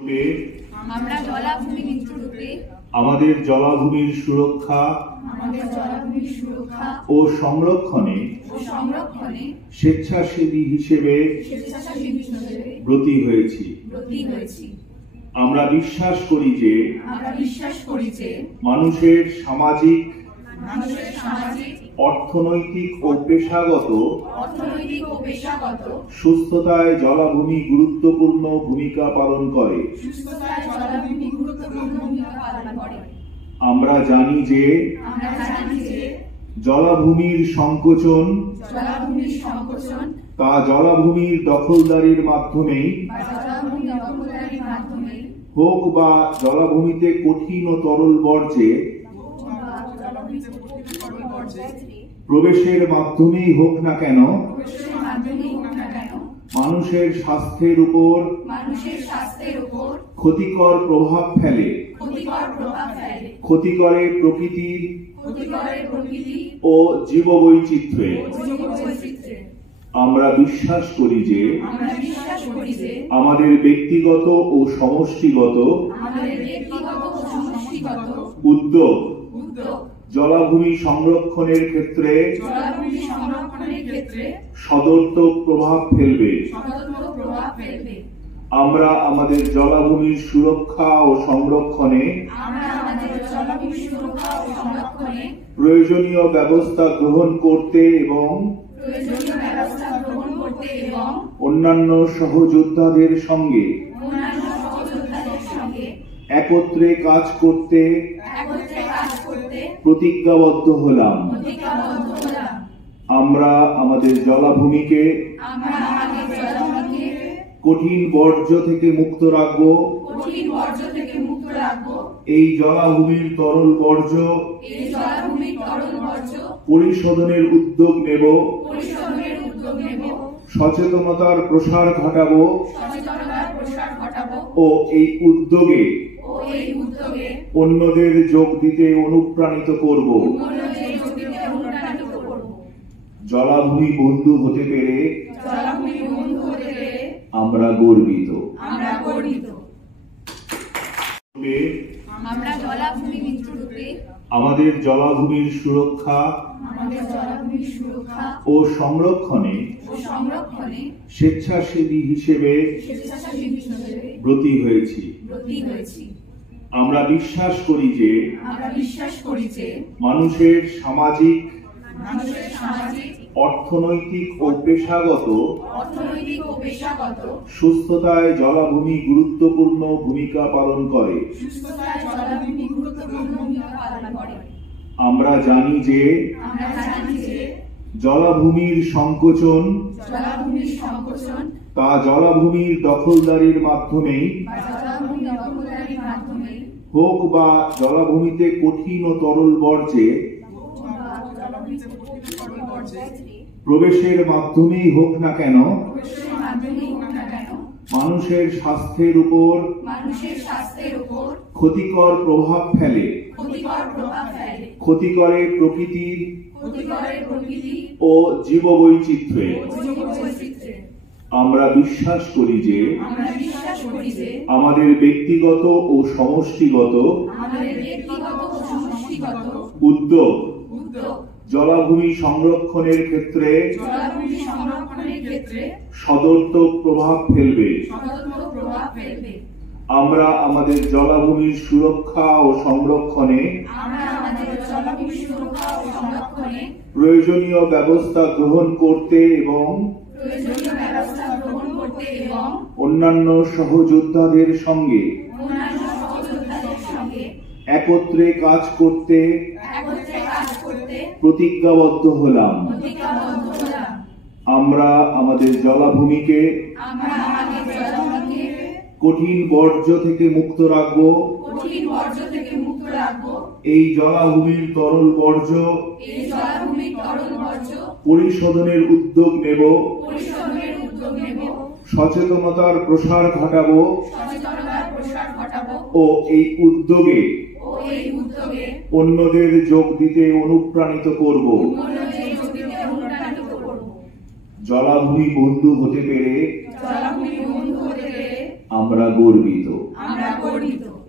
আমরা জলাভূমি মিত্ররূপে আমাদের জলাভূমির সুরক্ষা ও সংরক্ষণে স্বেচ্ছাসেবী হিসেবে ব্রতী হয়েছি। আমরা বিশ্বাস করি যে মানুষের সামাজিক, অর্থনৈতিক ও পেশাগত সুস্থতায় জলাভূমি গুরুত্বপূর্ণ ভূমিকা পালন করে। আমরা জানি যে জলাভূমির সংকোচন তা জলাভূমির দখলদারির মাধ্যমেই হোক বা জলাভূমিতে কঠিন ও তরল বর্জ্যে প্রবেশের মাধ্যমেই হোক না কেন, মানুষের স্বাস্থ্যের উপর ক্ষতিকর প্রভাব ফেলে, ক্ষতি করে প্রকৃতির ও জীববৈচিত্র্যে। আমরা বিশ্বাস করি যে আমাদের ব্যক্তিগত ও সমষ্টিগত উদ্যোগ জলাভূমি সংরক্ষণের ক্ষেত্রে সদর্থক প্রভাব ফেলবে। আমরা আমাদের জলাভূমির সুরক্ষা ও সংরক্ষণে প্রয়োজনীয় ব্যবস্থা গ্রহণ করতে এবং অন্যান্য সহযোদ্ধাদের সঙ্গে একত্রে কাজ করতে প্রতিজ্ঞাবদ্ধ হলাম। আমরা আমাদের জলাভূমিকে কঠিন বর্জ্য থেকে মুক্ত রাখব। এই জলাভূমির তরল বর্জ্য পরিশোধনের উদ্যোগ নেব, সচেতনতার প্রসার ঘটাবো ও এই উদ্যোগে অন্যদের যোগ দিতে অনুপ্রাণিত করব। জলাভূমি বন্ধু হতে পেরে আমরা গর্বিত। আমরা জলাভূমি মিত্ররূপে আমাদের জলাভূমির সুরক্ষা ও সংরক্ষণে স্বেচ্ছাসেবী হিসেবে ব্রতী হয়েছি। আমরা বিশ্বাস করি যে মানুষের সামাজিক, অর্থনৈতিক ও পেশাগত সুস্থতায় জলাভূমি গুরুত্বপূর্ণ ভূমিকা পালন করে। আমরা জানি যে জলাভূমির সংকোচন তা জলাভূমির দখলদারির মাধ্যমেই হোক বা জলাভূমিতে কঠিন ও তরল বর্জ্যে প্রবেশের মাধ্যমেই হোক না কেন, মানুষের স্বাস্থ্যের উপর ক্ষতিকর প্রভাব ফেলে, ক্ষতি করে প্রকৃতির ও জীববৈচিত্র্যে। আমরা বিশ্বাস করি যে আমাদের ব্যক্তিগত ও সমষ্টিগত উদ্যোগ জলাভূমি সংরক্ষণের ক্ষেত্রে সদর্থক প্রভাব ফেলবে। আমরা আমাদের জলাভূমির সুরক্ষা ও সংরক্ষণে প্রয়োজনীয় ব্যবস্থা গ্রহণ করতে এবং অন্যান্য সহযোদ্ধাদের সঙ্গে একত্রে কাজ করতে প্রতিজ্ঞাবদ্ধ হলাম। আমরা আমাদের জলাভূমিকে কঠিন বর্জ্য থেকে মুক্ত রাখব। এই জলাভূমির তরল বর্জ্য পরিশোধনের উদ্যোগ নেব, সচেতনতার প্রসার ঘটাবো ও এই উদ্যোগে অন্যদের যোগ দিতে অনুপ্রাণিত করব। জলাভূমি বন্ধু হতে পেরে আমরা গর্বিত। আমরা গর্বিত।